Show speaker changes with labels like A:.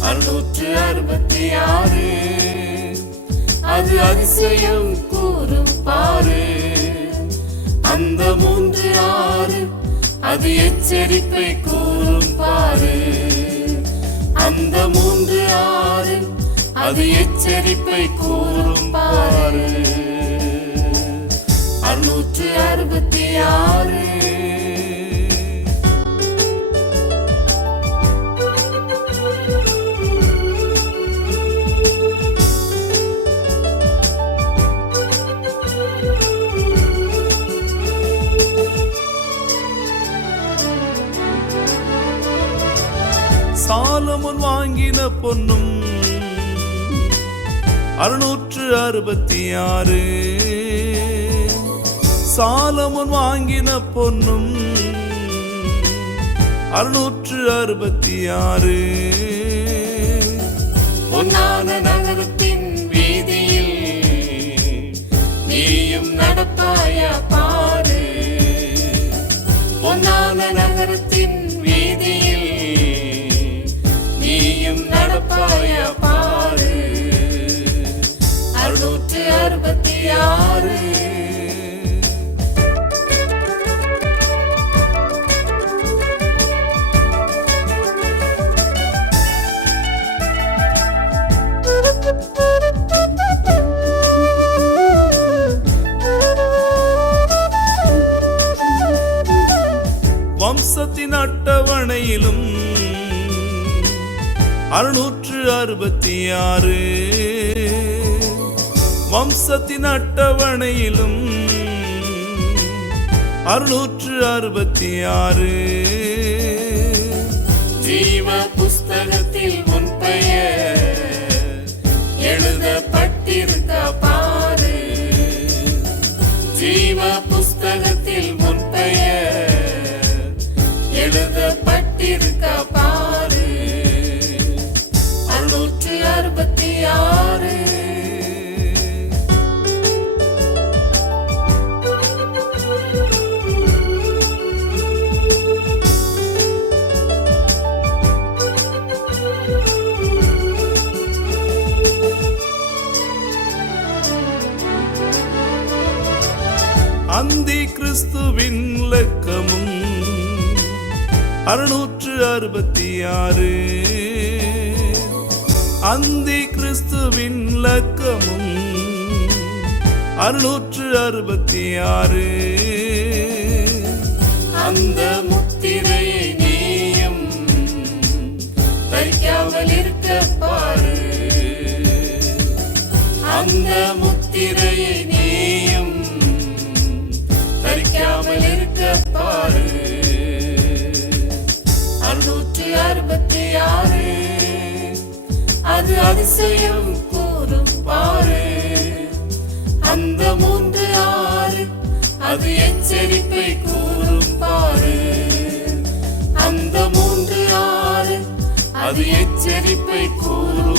A: அறுநூற்று அறுபத்தி ஆறு. அது அதிசயம் கூறும் பாரு அந்த மூன்று ஆறு அது எச்சரிப்பை கூறும் பாரு அந்த மூன்று ஆறு அது எச்சரிப்பை கூறும் பாரு அறுநூற்று அறுபத்தி ஆறு.
B: சாலமுன் வாங்கின பொன்னும் அறுநூற்று அறுபத்தி ஆறு சாலமுன் வாங்கின பொன்னும் அறுநூற்று அறுபத்தி ஆறு
A: பொன்னான நகரத்தின் வீதியில் நீயும் நடப்பாயா பாரு. பொன்னான நகரத்தின் அறுநூற்று அறுபத்தி ஆறு.
B: வம்சத்தின் அட்டவணையிலும் அறுநூற்று அறுபத்தி ஆறு. வம்சத்தின் அட்டவணையிலும் அறுநூற்று அறுபத்தி ஆறு
A: ஜீவ புஸ்தகத்தில் உன் பெயர் எழுதப்பட்டிருக்க பாரு. ஜீவ புஸ்தகத்தில் உன் பெயர் எழுதப்பட்டிருக்க பாரு.
B: அந்தி கிறிஸ்துவின் லக்கமும் அறுநூற்று அறுபத்தி ஆறு அந்தி கிறிஸ்துவின் லக்கமும் அறுநூற்று அறுபத்தி ஆறு
A: அந்த மூன்று அதிசயம் கூறும் பாரு. அந்த மூன்று ஆறு அது எச்சரிப்பை கூறும் பாரு. அந்த மூன்று ஆறு அது எச்சரிப்பை கூறும்